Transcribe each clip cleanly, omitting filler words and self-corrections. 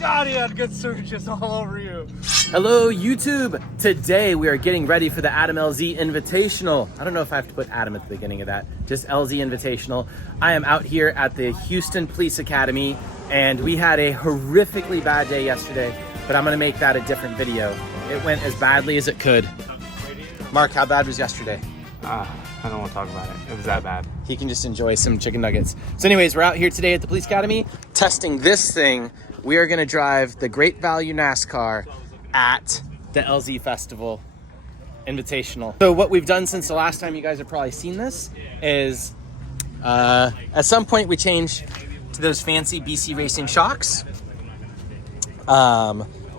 God, he had good surges all over you. Hello, YouTube. Today we are getting ready for the Adam LZ Invitational. I don't know if I have to put Adam at the beginning of that, just LZ Invitational. I am out here at the Houston Police Academy, and we had a horrifically bad day yesterday, but I'm gonna make that a different video. It went as badly as it could. Mark, how bad was yesterday? I don't want to talk about it. It was that bad. He can just enjoy some chicken nuggets. So anyways, we're out here today at the Police Academy testing this thing. We are gonna drive the Great Value Nascar at the LZ Festival Invitational. So what we've done since the last time, you guys have probably seen this, is at some point we changed to those fancy BC Racing shocks.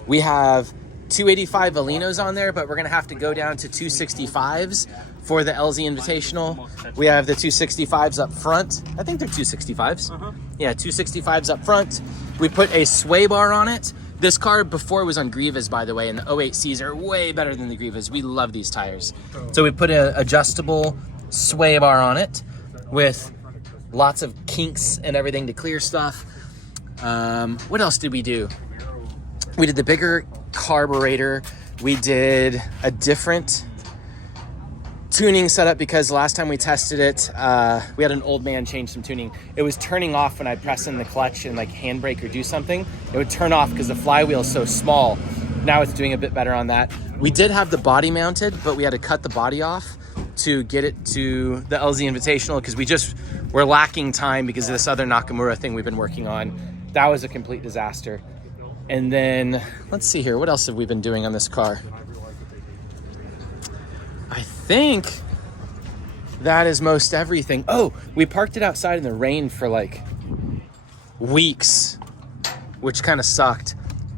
We have 285 Valinos on there, but we're gonna have to go down to 265s for the LZ Invitational. We have the 265s up front. I think they're 265s. Yeah, 265s up front. We put a sway bar on it. This car before was on Grevas, by the way, and the 08Cs are way better than the Grevas. We love these tires. So we put an adjustable sway bar on it with lots of kinks and everything to clear stuff. What else did we do? We did the bigger carburetor. We did a different tuning setup because last time we tested it, we had an old man change some tuning. It was turning off when I press in the clutch and like handbrake or do something. It would turn off because the flywheel is so small. Now it's doing a bit better on that. We did have the body mounted, but we had to cut the body off to get it to the LZ Invitational because we're lacking time because of this other Nakamura thing we've been working on. That was a complete disaster. And then, let's see here, what else have we been doing on this car? I think that is most everything. Oh, we parked it outside in the rain for like weeks, which kind of sucked.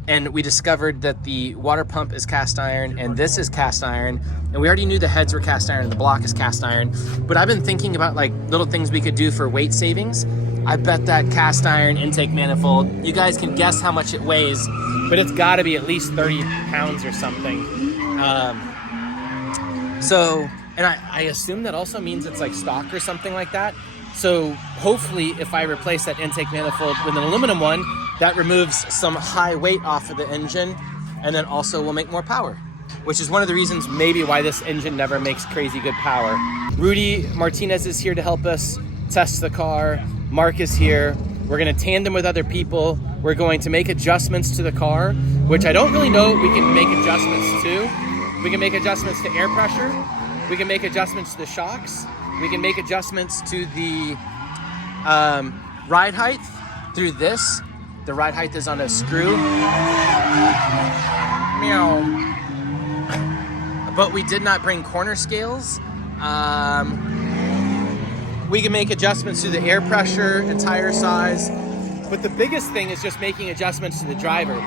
And we discovered that the water pump is cast iron and this is cast iron. And we already knew the heads were cast iron and the block is cast iron. But I've been thinking about like little things we could do for weight savings. I bet that cast iron intake manifold, you guys can guess how much it weighs, but it's gotta be at least 30 pounds or something. And I assume that also means it's like stock or something like that. So hopefully if I replace that intake manifold with an aluminum one, that removes some high weight off of the engine and then also will make more power, which is one of the reasons maybe why this engine never makes crazy good power. Rudy Martinez is here to help us test the car. Mark is here. We're gonna tandem with other people. We're going to make adjustments to the car, which I don't really know we can make adjustments to. We can make adjustments to air pressure. We can make adjustments to the shocks. We can make adjustments to the ride height through this. The ride height is on a screw. Meow. But we did not bring corner scales. We can make adjustments to the air pressure, the tire size. But the biggest thing is just making adjustments to the driver.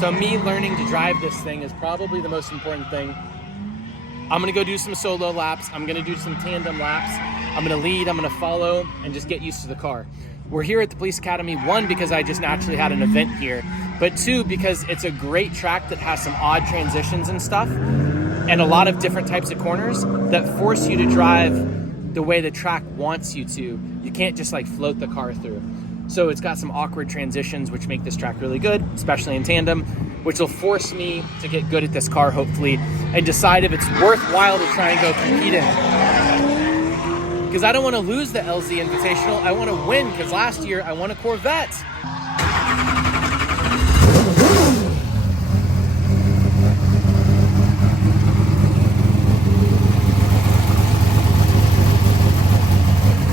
So me learning to drive this thing is probably the most important thing. I'm gonna go do some solo laps. I'm gonna do some tandem laps. I'm gonna lead, I'm gonna follow, and just get used to the car. We're here at the Police Academy, one, because I just naturally had an event here, but two, because it's a great track that has some odd transitions and stuff, and a lot of different types of corners that force you to drive the way the track wants you to. You can't just like float the car through. So it's got some awkward transitions which make this track really good, especially in tandem, which will force me to get good at this car hopefully and decide if it's worthwhile to try and go compete in. Because I don't want to lose the LZ Invitational, I want to win because last year I won a Corvette.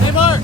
Hey Mark!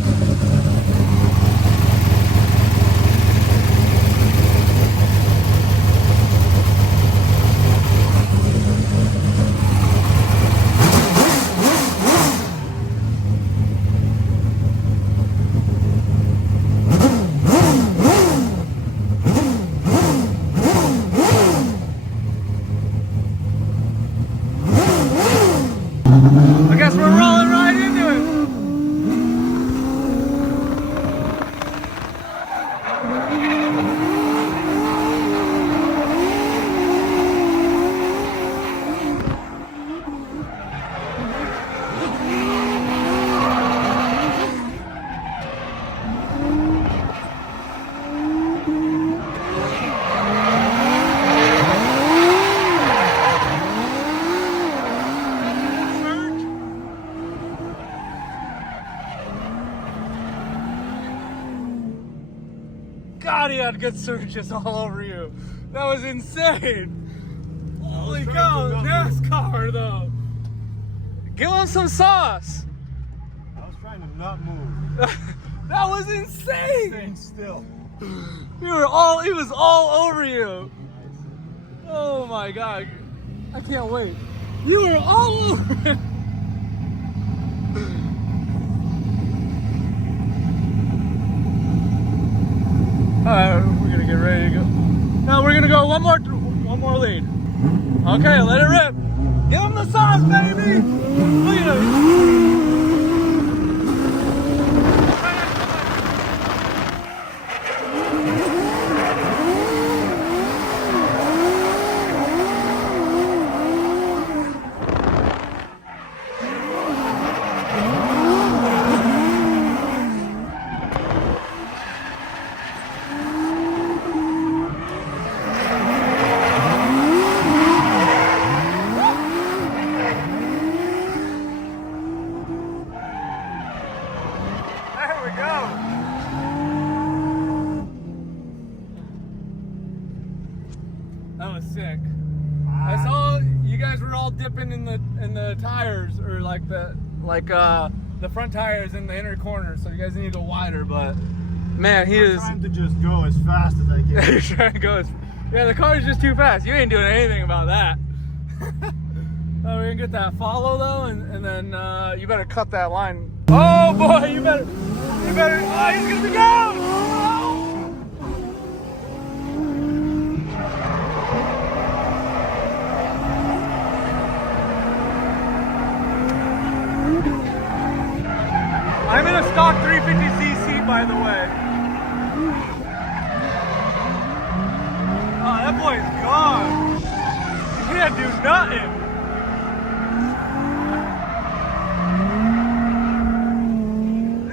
target searches all over you. That was insane. Holy cow, NASCAR though. Give him some sauce. I was trying to not move. That was insane. Staying still. He was all over you. Oh my god. I can't wait. You were all over it. Alright, we're gonna get ready to go. Now we're gonna go one more lead. Okay, let it rip. Give him the sauce, baby. Look at it. That was sick. I saw you guys were all dipping in the tires, or like the front tires in the inner corner, so you guys need to go wider. But man, I'm trying to just go as fast as I can. You're trying to go yeah, the car is just too fast. You ain't doing anything about that. Oh, we're gonna get that follow though, and then you better cut that line. Oh boy, you better. Oh, he's gonna be gone. Oh. I'm in a stock 350cc, by the way. Oh, that boy's gone. He can't do nothing.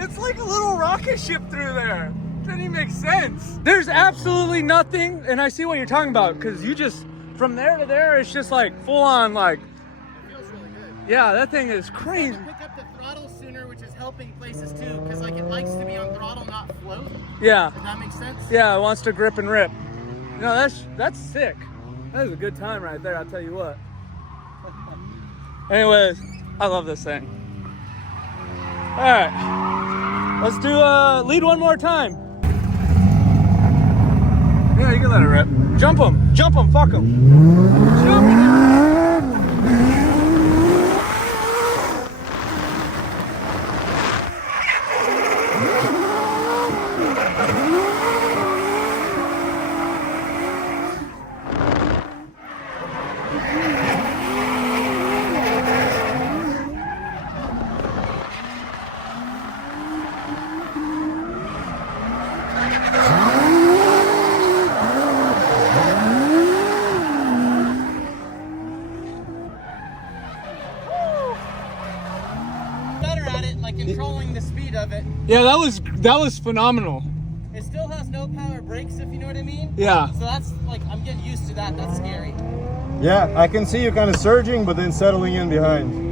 It's like a little rocket ship through there. Doesn't even make sense. There's absolutely nothing, and I see what you're talking about, because you just, from there to there, it's just like full on, like. It feels really good. Yeah, that thing is crazy. Pick up the throttle sooner, which is helping places too, because like it likes to be on throttle, not float. Yeah. Does that make sense? Yeah, it wants to grip and rip. No, that's sick. That is a good time right there, I'll tell you what. Anyways, I love this thing. All right, let's do lead one more time. Yeah, you can let it rip. Jump him, fuck him. Jump him. Controlling the speed of it. Yeah, that was phenomenal. It still has no power brakes, if you know what I mean. Yeah. So that's like, I'm getting used to that. That's scary. Yeah, I can see you kind of surging, but then settling in behind.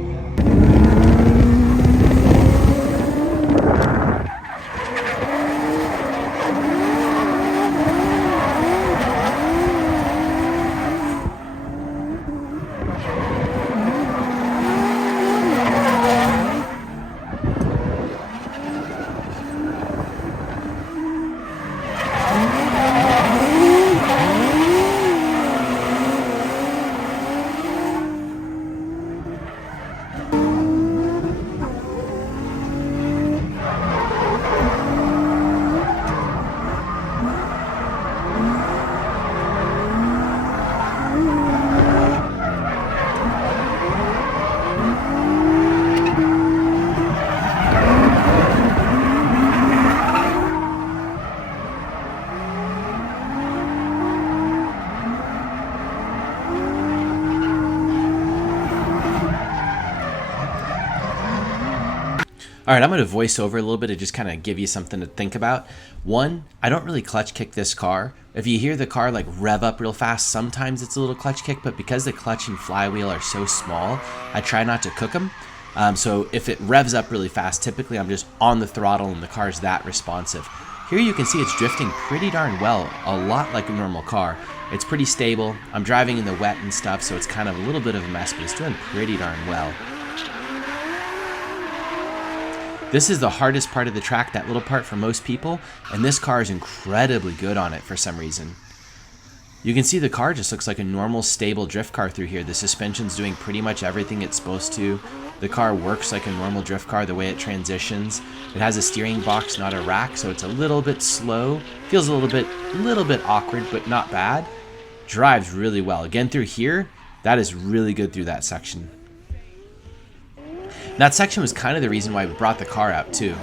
All right, I'm going to voice over a little bit to just kind of give you something to think about. One, I don't really clutch kick this car. If you hear the car like rev up real fast, sometimes it's a little clutch kick, but because the clutch and flywheel are so small, I try not to cook them. So if it revs up really fast, typically I'm just on the throttle and the car's that responsive. Here you can see it's drifting pretty darn well, a lot like a normal car. It's pretty stable. I'm driving in the wet and stuff, so it's kind of a little bit of a mess, but it's doing pretty darn well. This is the hardest part of the track, that little part for most people, and this car is incredibly good on it for some reason. You can see the car just looks like a normal, stable drift car through here. The suspension's doing pretty much everything it's supposed to. The car works like a normal drift car the way it transitions. It has a steering box, not a rack, so it's a little bit slow. Feels a little bit awkward, but not bad. Drives really well. Again, through here, that is really good through that section. That section was kind of the reason why we brought the car out too.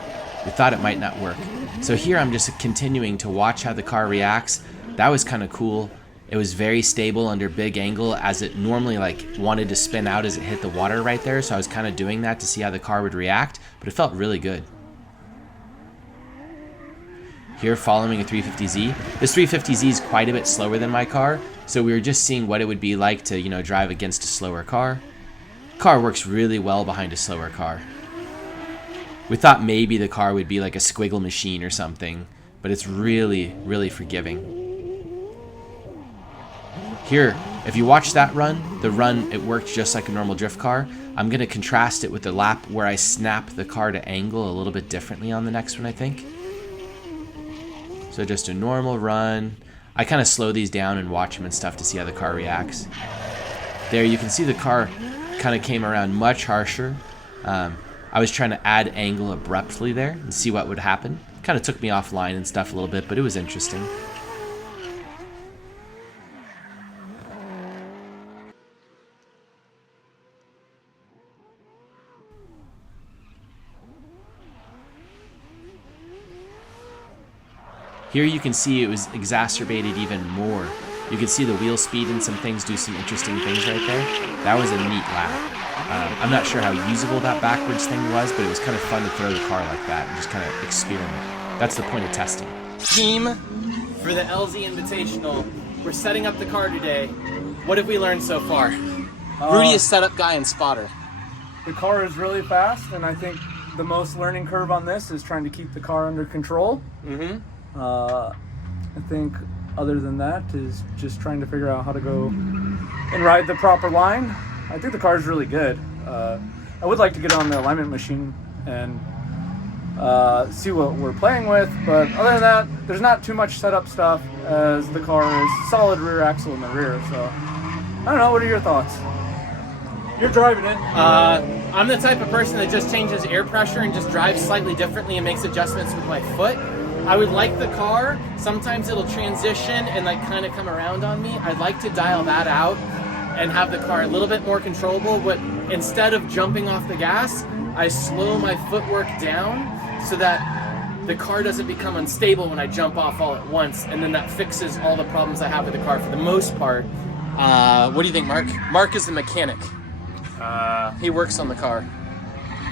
We thought it might not work. So here I'm just continuing to watch how the car reacts. That was kind of cool. It was very stable under big angle, as it normally like wanted to spin out as it hit the water right there. So I was kind of doing that to see how the car would react, but it felt really good. Here following a 350Z. This 350Z is quite a bit slower than my car, so we were just seeing what it would be like to, you know, drive against a slower car. Car works really well behind a slower car. We thought maybe the car would be like a squiggle machine or something, but it's really, really forgiving. Here, if you watch that run, it worked just like a normal drift car. I'm going to contrast it with the lap where I snap the car to angle a little bit differently on the next one, I think. So just a normal run. I kind of slow these down and watch them and stuff to see how the car reacts. There you can see the car kind of came around much harsher. I was trying to add angle abruptly there and see what would happen. Kind of took me offline and stuff a little bit, but it was interesting. Here you can see it was exacerbated even more. You can see the wheel speed and some things do some interesting things right there. That was a neat lap. I'm not sure how usable that backwards thing was, but it was kind of fun to throw the car like that and just kind of experiment. That's the point of testing. Team, for the LZ Invitational, we're setting up the car today. What have we learned so far? Rudy is setup guy and spotter. The car is really fast, and I think the most learning curve on this is trying to keep the car under control. Mm-hmm. I think other than that is just trying to figure out how to go and ride the proper line. I think the car is really good. I would like to get on the alignment machine and see what we're playing with, but other than that, there's not too much setup stuff, as the car is solid rear axle in the rear. So I don't know, what are your thoughts? You're driving it. I'm the type of person that just changes air pressure and just drives slightly differently and makes adjustments with my foot. I would like the car, sometimes it'll transition and like kind of come around on me. I'd like to dial that out and have the car a little bit more controllable, but instead of jumping off the gas, I slow my footwork down so that the car doesn't become unstable when I jump off all at once, and then that fixes all the problems I have with the car for the most part. What do you think, Mark? Mark is the mechanic. He works on the car.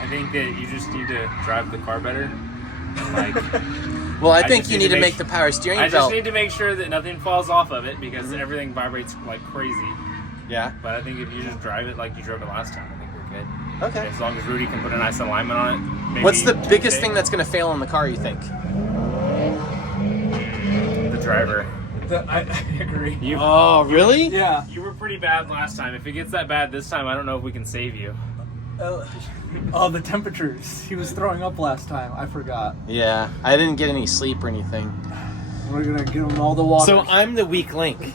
I think that you just need to drive the car better. Like, well, I think you need to make the power steering belt. I just need to make sure that nothing falls off of it, because everything vibrates like crazy. Yeah. But I think if you just drive it like you drove it last time, I think we're good. Okay. As long as Rudy can put a nice alignment on it. Maybe what's the biggest thing that's going to fail on the car, you think? The driver. I agree. Oh, really? Yeah. You were pretty bad last time. If it gets that bad this time, I don't know if we can save you. Oh, the temperatures. He was throwing up last time. I forgot. Yeah, I didn't get any sleep or anything. We're going to give him all the water. So I'm the weak link.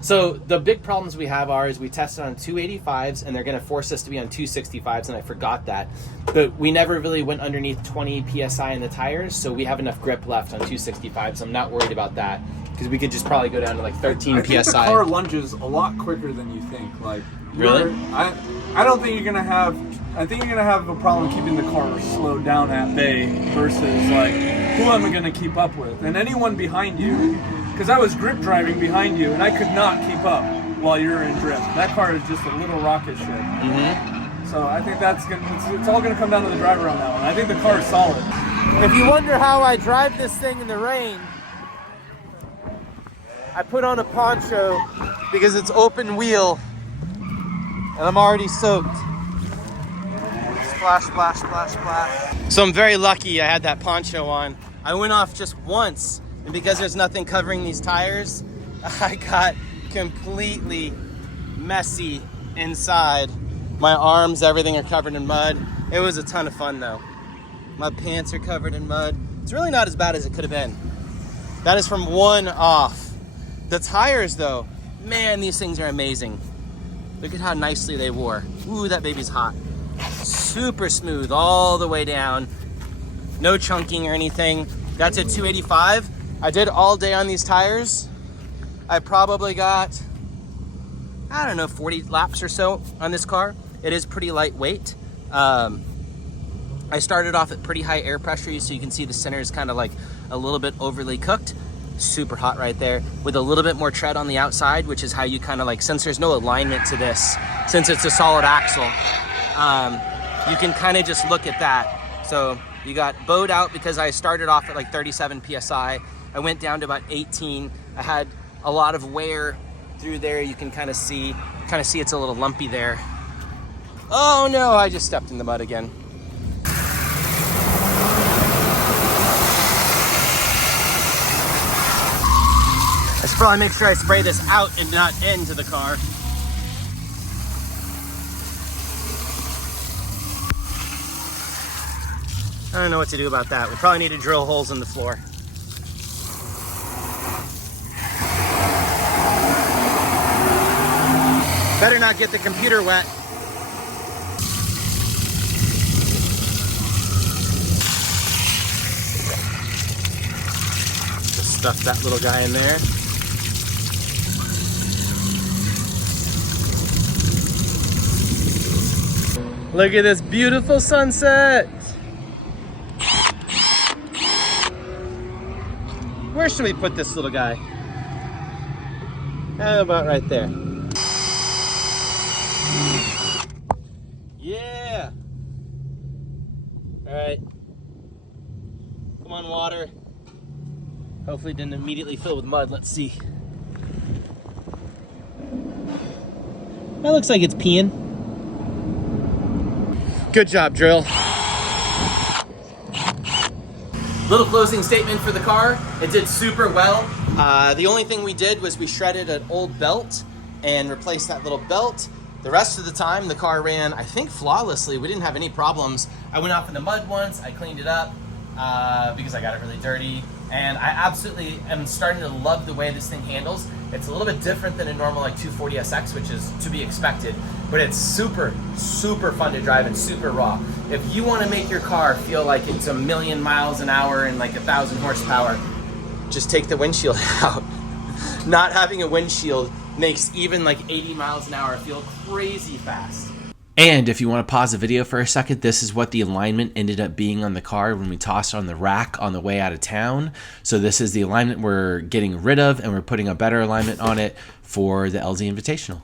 So the big problems we have is we tested on 285s, and they're going to force us to be on 265s, and I forgot that. But we never really went underneath 20 PSI in the tires, so we have enough grip left on 265s. I'm not worried about that, because we could just probably go down to like 13 I think PSI. the car lunges a lot quicker than you think. Like, really? I don't think you're going to have... I think you're going to have a problem keeping the car slowed down at bay versus, like, who am I going to keep up with? And anyone behind you... Because I was grip driving behind you, and I could not keep up while you're in drift. That car is just a little rocket ship. Mm-hmm. So I think it's all going to come down to the driver on that one. I think the car is solid. If you wonder how I drive this thing in the rain, I put on a poncho because it's open wheel, and I'm already soaked. Splash, splash, splash, splash. So I'm very lucky I had that poncho on. I went off just once, and because there's nothing covering these tires, I got completely messy inside. My arms, everything are covered in mud. It was a ton of fun though. My pants are covered in mud. It's really not as bad as it could have been. That is from one off. The tires though, man, these things are amazing. Look at how nicely they wore. Ooh, that baby's hot. Super smooth all the way down. No chunking or anything. That's a 285. I did all day on these tires. I probably got, I don't know, 40 laps or so on this car. It is pretty lightweight. I started off at pretty high air pressure, so you can see the center is kind of like a little bit overly cooked. Super hot right there, with a little bit more tread on the outside, which is how you kind of like, since there's no alignment to this, since it's a solid axle, you can kind of just look at that. So you got bowed out because I started off at like 37 PSI. I went down to about 18. I had a lot of wear through there. You can kind of see it's a little lumpy there. Oh no, I just stepped in the mud again. I should probably make sure I spray this out and not into the car. I don't know what to do about that. We probably need to drill holes in the floor. Better not get the computer wet. Just stuff that little guy in there. Look at this beautiful sunset. Where should we put this little guy? How about right there? Yeah. All right. Come on, water. Hopefully it didn't immediately fill with mud. Let's see. That looks like it's peeing. Good job, drill. Little closing statement for the car. It did super well. The only thing we did was we shredded an old belt and replaced that little belt. The rest of the time, the car ran, I think, flawlessly. We didn't have any problems. I went off in the mud once. I cleaned it up because I got it really dirty. And I absolutely am starting to love the way this thing handles. It's a little bit different than a normal like 240SX, which is to be expected, but it's super, super fun to drive and super raw. If you want to make your car feel like it's 1,000,000 miles an hour and like 1,000 horsepower, just take the windshield out. Not having a windshield makes even like 80 miles an hour feel crazy fast. And if you want to pause the video for a second, this is what the alignment ended up being on the car when we tossed it on the rack on the way out of town. So this is the alignment we're getting rid of, and we're putting a better alignment on it for the LZ Invitational.